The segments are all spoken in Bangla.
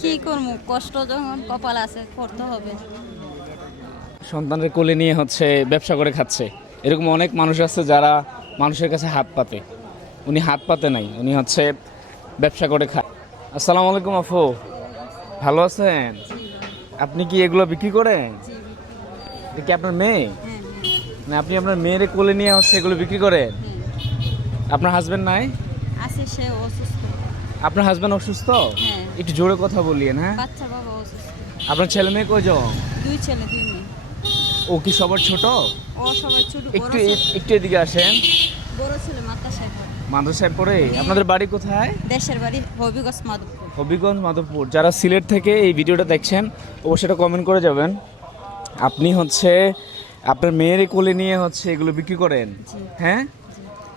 কি করবো, কষ্ট যখন কপাল আছে করতে হবে। সন্তানের কোলে নিয়ে হচ্ছে ব্যবসা করে খাচ্ছে, এরকম অনেক মানুষ আছে যারা মানুষের কাছে হাত পাতে। উনি হাত পাতে নাই, উনি হচ্ছে ব্যবসা করে খায়। আসসালামু আলাইকুম আফু, ভালো আছেন? আপনি কি এগুলো বিক্রি করেন? এটা কি আপনার মেয়ে? না, আপনি আপনার মেয়ের কোলে নিয়ে হচ্ছে এগুলো বিক্রি করেন? আপনার হাজবেন্ড নাই? আছে, সে অসুস্থ। আপনার হাজবেন্ড অসুস্থ? হ্যাঁ। একটু জোরে কথা বলিয়েন। হ্যাঁ, বাচ্চা বাবা অসুস্থ। আপনার ছেলে মেয়ে কয়জন? 2 ছেলে 2 মেয়ে। ও কি সবার ছোট? ও সবাই ছোট। একটু একটু এদিকে আসেন। বড় ছেলে মাদ্রাসায় পড়ে। মাদ্রাসায় পড়ে? আপনাদের বাড়ি কোথায়? দেশের বাড়ি হবিগঞ্জ মাধবপুর। হবিগঞ্জ মাধবপুর। যারা সিলেট থেকে এই ভিডিওটা দেখছেন অবশ্যই এটা কমেন্ট করে যাবেন। আপনি হচ্ছে আপনার মেয়ের কোলে নিয়ে হচ্ছে এগুলো বিক্রি করেন? হ্যাঁ,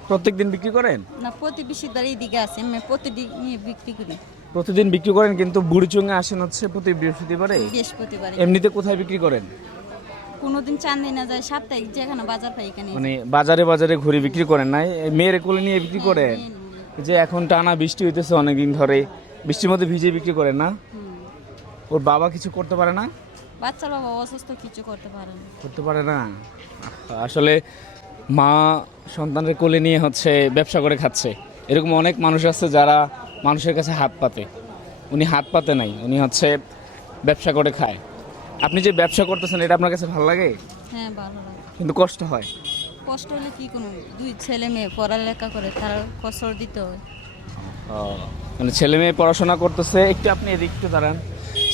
প্রত্যেক দিন বিক্রি করেন? না, প্রতিবেশীর বাড়ির দিকে আছে, আমি প্রতিদিন বিক্রি করি। প্রতিদিন বিক্রি করেন, কিন্তু বুড়িচুঙ্গে আসেন হচ্ছে প্রতি বৃহস্পতিবারে? বৃহস্পতিবার। এমনিতে কোথায় বিক্রি করেন? কোনোদিন চান্দি না যায়, সাপ্তাহিক যেখানে বাজার পাই এখানে। মানে বাজারে বাজারে ঘুরে বিক্রি করেন? নাই, মেয়ের কোলে নিয়ে বিক্রি করেন? নিয়ে। যে এখন টানা বৃষ্টি হইতেছে অনেকদিন ধরে, বৃষ্টির মধ্যে ভিজে বিক্রি করেন না? ওর বাবা কিছু করতে পারে না? বাচ্চার বাবা অসুস্থ, কিছু করতে পারে না। করতে পারে না। আসলে মা সন্তানের কোলে নিয়ে হচ্ছে ব্যবসা করে খাচ্ছে, এরকম অনেক মানুষ আছে যারা মানুষের কাছে হাত পাতে। উনি হাত পাতে নাই, উনি হচ্ছে ব্যবসা করে খায়। আপনি যে ব্যবসা করতেছেন এটা আপনার কাছে ভালো লাগে? হ্যাঁ, ভালো লাগে। কিন্তু কষ্ট হয়। কষ্ট হলে কি কোনো, 2 ছেলে মেয়ে পড়ালেখা করে, তার কষ্ট দিতে হয়। মানে ছেলে মেয়ে পড়াশোনা করতেছে, একটু আপনি এদিক একটু দাঁড়ান।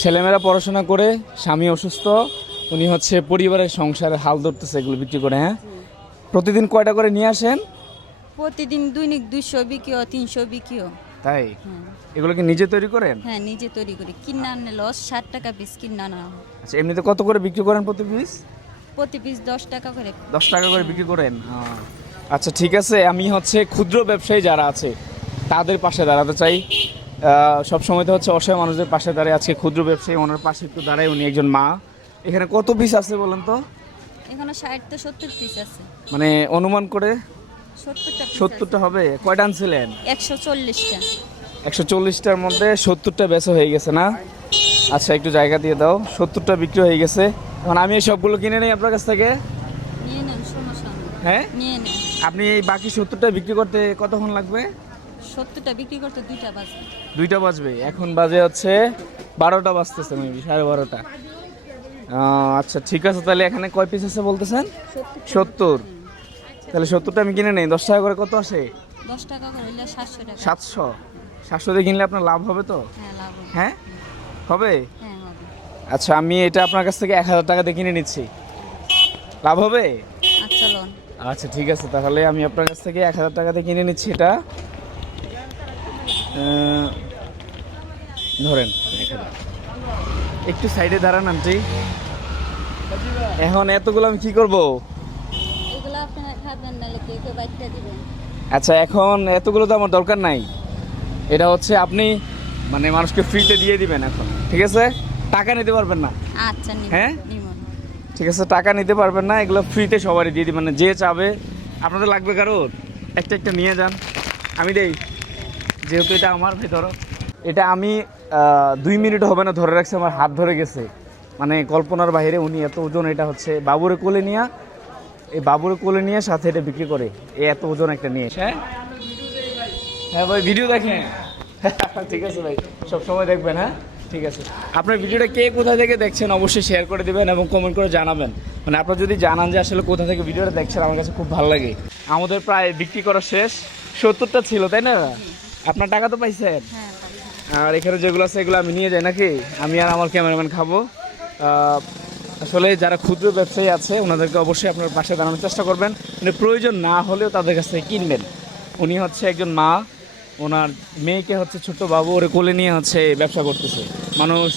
ছেলেমেয়েরা পড়াশোনা করে, স্বামী অসুস্থ, উনি হচ্ছে পরিবারের সংসারে হাল ধরতেছে এগুলো বিক্রি করে। হ্যাঁ, প্রতিদিন কয়টা করে নিয়ে আসেন? প্রতিদিন দৈনিক 200 বিকিও, 300 বিকিও। তাই? হ্যাঁ। এগুলো কি নিজে তৈরি করেন? হ্যাঁ, নিজে তৈরি করি। কিনা আনলে লস, 60 টাকা পিস কিনা আনা। আচ্ছা, এমনিতে কত করে বিক্রি করেন প্রতি পিস? প্রতি পিস 10 টাকা করে। 10 টাকা করে বিক্রি করেন? আচ্ছা, ঠিক আছে। আমি হচ্ছে ক্ষুদ্র ব্যবসায়ী যারা আছে তাদের পাশে দাঁড়াতে চাই। সব সময় তো হচ্ছে অসহায় মানুষদের পাশে দাঁড়ায়, আজকে ক্ষুদ্র ব্যবসায়ী ওনার পাশে একটু দাঁড়ায়। উনি একজন মা। এখানে কত পিস আছে বলেন তো? এখানে 60 থেকে 70 পিস আছে। মানে অনুমান করে 70টা পিস। 70টা হবে। কয়টা আনছিলেন? 140টা। 140টার মধ্যে 70টা বেচা হয়ে গেছে না? আচ্ছা, একটু জায়গা দিয়ে দাও। 70টা বিক্রি হয়ে গেছে। এখন আমি এই সবগুলো কিনে নেই আপনার কাছ থেকে। নিয়ে নেন, সমস্যা নেই। হ্যাঁ, নিয়ে নেন। আপনি এই বাকি 70টা বিক্রি করতে কতক্ষণ লাগবে? 70টা বিক্রি করতে 2টা বাজে। 2টা বাজবে? এখন বাজে হচ্ছে 12টা বাজতেছে, মেবি 12:30। আচ্ছা, ঠিক আছে। তাহলে এখানে কয় পিস আছে বলতেছেন? 70। তাহলে 70টা আমি কিনে নেই। 10 টাকা করে কত আসে? 10 টাকা করে হলে 700 টাকা। 700। 700 দিয়ে কিনলে আপনার লাভ হবে তো? হ্যাঁ, লাভ হবে। হ্যাঁ, হবে। হ্যাঁ, হবে। আচ্ছা, আমি এটা আপনার কাছ থেকে 1000 টাকা দিয়ে কিনে নিচ্ছি, লাভ হবে? আচ্ছা, লোন। আচ্ছা, ঠিক আছে। তাহলে আমি আপনার কাছ থেকে 1000 টাকা দিয়ে কিনে নিচ্ছি এটা। ধরেন 1000। একটু সাইডে দাঁড়ান আন্টি। এখন এতগুলো আমি কি করব? এগুলো আপনারা খাবেন, নাহলে কেউ বাইটটা দিবেন। আচ্ছা, এখন এতগুলো তো আমার দরকার নাই। এটা হচ্ছে আপনি মানে মানুষকে ফ্রিতে দিয়ে দিবেন এখন, ঠিক আছে? টাকা নিতে পারবেন না। আচ্ছা, নিব। হ্যাঁ? নিব। ঠিক আছে, টাকা নিতে পারবেন না। এগুলো ফ্রিতে সবারই দিয়ে দিবেন, মানে যে চাবে। আপনাদের লাগবে কারোর? একটা একটা নিয়ে যান, আমি দেই। যেহেতু এটা আমার, ভাই ধরো। এটা আমি 2 মিনিট হবে না ধরে রাখছি, আমার হাত ধরে গেছে। মানে কল্পনার বাইরে। উনি এত ওজন, এটা হচ্ছে বাবুরে কোলে নিয়ে, এই বাবুরে কোলে নিয়ে সাথে এটা বিক্রি করে। এই এত ওজন একটা নিয়ে। হ্যাঁ, হ্যাঁ ভাই, ভিডিও দেখেন। ঠিক আছে ভাই, সব সময় দেখবেন। হ্যাঁ, ঠিক আছে। আপনার ভিডিওটা কে কোথা থেকে দেখছেন অবশ্যই শেয়ার করে দেবেন এবং কমেন্ট করে জানাবেন। মানে আপনারা যদি জানান যে আসলে কোথা থেকে ভিডিওটা দেখছেন, আমার কাছে খুব ভালো লাগে। আমাদের প্রায় বিক্রি করা শেষ। 70টা ছিল, তাই না? আপনার টাকা তো পাইছেন? হ্যাঁ। আর এখানে যেগুলো আছে এগুলো আমি নিয়ে যাই নাকি? আমি আর আমার ক্যামেরাম্যান খাবো। আসলে যারা ক্ষুদ্র ব্যবসায়ী আছে ওনাদেরকে অবশ্যই আপনার পাশে দাঁড়ানোর চেষ্টা করবেন। মানে প্রয়োজন না হলেও তাদের কাছ থেকে কিনবেন। উনি হচ্ছে একজন মা, ওনার মেয়েকে হচ্ছে ছোট্ট বাবু ওরে কোলে নিয়ে হচ্ছে ব্যবসা করতেছে। মানুষ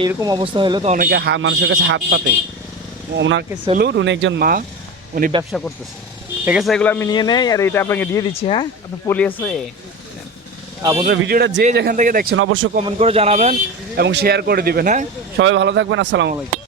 এইরকম অবস্থা হলে তো অনেকে মানুষের কাছে হাত পাতে। ওনাকে স্যালুট, উনি একজন মা, উনি ব্যবসা করতেছে। ঠিক আছে, এগুলো আমি নিয়ে নেই আর এটা আপনাকে দিয়ে দিচ্ছি। হ্যাঁ, আপনার পলি আছে। আপনাদের ভিডিওটা যে যেখান থেকে দেখছেন অবশ্যই কমেন্ট করে জানাবেন এবং শেয়ার করে দিবেন। হ্যাঁ, সবাই ভালো থাকবেন। আসসালামু আলাইকুম।